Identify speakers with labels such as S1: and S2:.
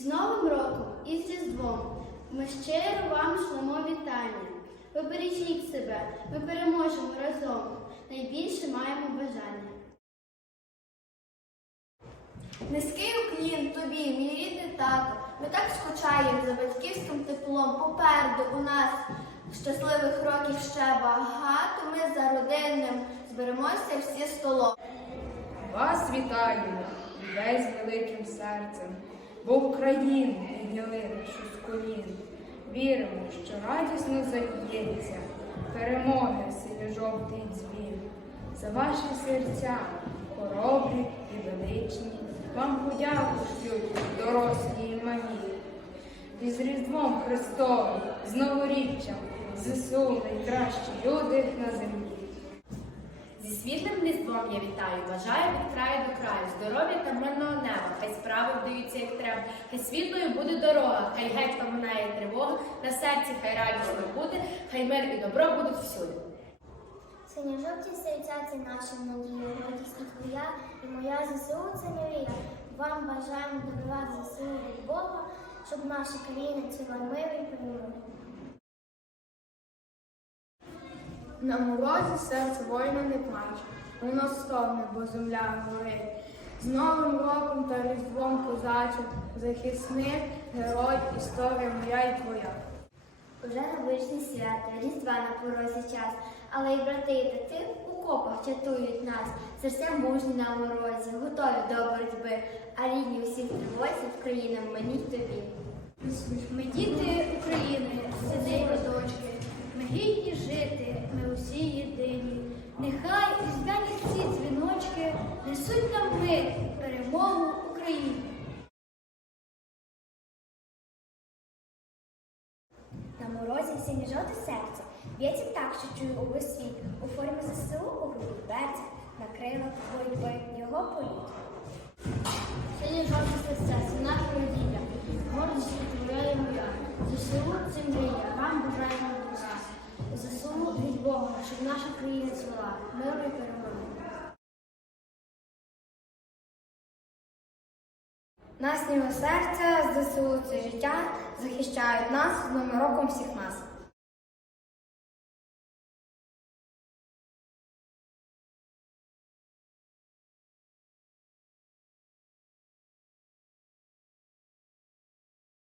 S1: Із Новим роком і з Різдвом ми щиро вам шлемо вітання. Ви бережіть себе, ми переможемо разом. Найбільше маємо бажання. Низький уклін тобі, мій рідний тато. Ми так скучаємо за батьківським теплом. Попереду у нас щасливих років ще багато. Ми за родинним зберемося всі столом.
S2: Вас вітаємо весь великим серцем, бо Україну підняли нашу з колін. Віримо, що радісно зальється перемоги синьо-жовтий дзвін. За ваші серця, хоробрі і величні, вам подяку шлють дорослі і малі. І з Різдвом Христовим, з новоріччям, ЗСУ найкращі люди на землі.
S3: Зі світлим різдвом я вітаю, бажаю від краю до краю, здоров'я та мирного неба, хай справи вдаються як треба, хай світлою буде дорога, хай геть поминає тривога, на серці хай радісно буде, хай мир і добро будуть всюди.
S4: Синьо-жовті серця це наша надія, радість і твоя, і моя ЗСУ це мрія. Вам бажаємо добивати ЗСУ від Бога, щоб наша країна ціла мир і перемога.
S2: На морозі серце воїна не плаче, воно стогне, бо земля горить. З Новим роком та Різдвом козачим, захисник, герой, історія моя і твоя.
S4: Уже новорічне свято, різдва на порозі час, але й брати і тати у копах чатують нас. Серця мужні на морозі, готові до боротьби, а рідні усіх тривозі в країнам мені тобі.
S1: Ми діти несуть нам мир, перемогу Україні.
S4: На морозі синє-жовте серце б'ється так, що чую увесь світ. У формі ЗСУ у груді берця, на крилах боротьби його політ.
S1: Сині жовті серця, це наша родія. Гордість твоя моя. ЗСУ це мрія, вам бажаємо добра. ЗСУ від Бога, щоб наша країна цвела, миру і перемоги.
S4: Нас ніби серця, ЗСУ це життя, захищають нас з новим роком всіх нас.